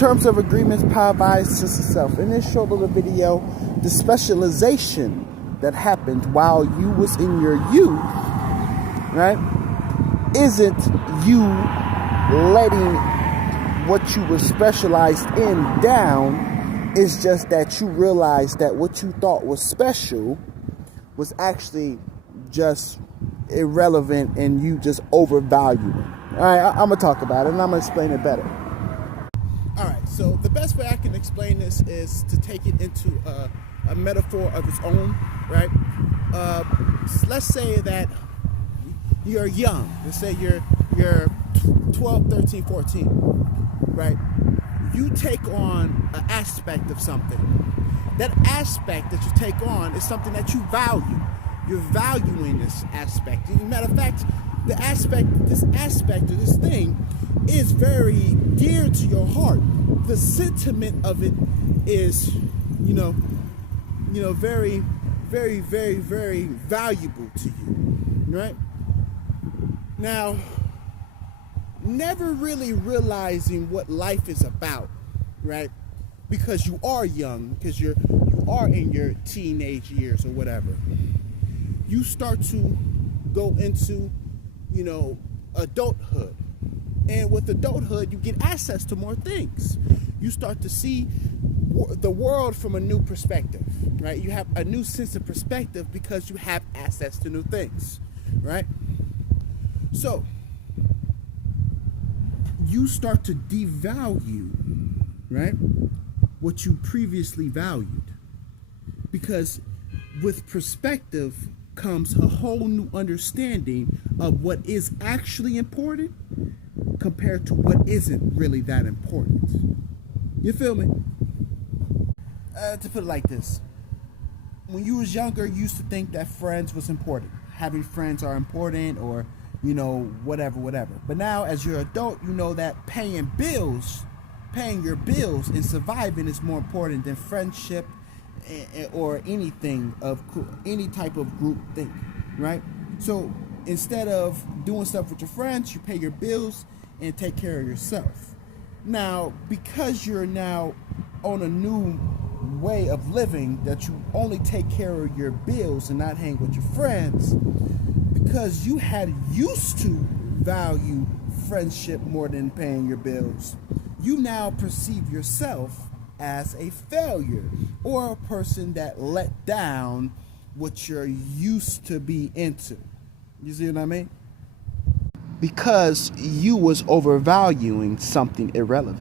terms of agreements, power, bias, sense of self. In this short little video, the specialization that happened while you was in your youth, right, isn't you letting what you were specialized in down. It's just that you realized that what you thought was special was actually just irrelevant and you just overvalue it. All right, I'm going to talk about it and I'm going to explain it better. All right, so the best way I can explain this is to take it into a metaphor of its own, right? Let's say that you're young. Let's say you're 12, 13, 14, right? You take on an aspect of something. That aspect that you take on is something that you value. You're valuing this aspect. As a matter of fact, this aspect of this thing is very dear to your heart. The sentiment of it is, very, very, very, very valuable to you, right? Now, never really realizing what life is about, right? Because you are young, because you are in your teenage years or whatever. You start to go into, adulthood. And with adulthood, you get access to more things. You start to see the world from a new perspective, right? You have a new sense of perspective because you have access to new things, right? So, you start to devalue, right, what you previously valued. Because with perspective comes a whole new understanding of what is actually important compared to what isn't really that important. You feel me? To put it like this, when you was younger, you used to think that friends was important. Having friends are important, or whatever. But now, as you're an adult, you know that paying your bills and surviving is more important than friendship or anything of any type of group thing, right? So instead of doing stuff with your friends, you pay your bills and take care of yourself. Now, because you're now on a new way of living, that you only take care of your bills and not hang with your friends, because you had used to value friendship more than paying your bills, you now perceive yourself as a failure or a person that let down what you're used to be into. You see what I mean? Because you was overvaluing something irrelevant.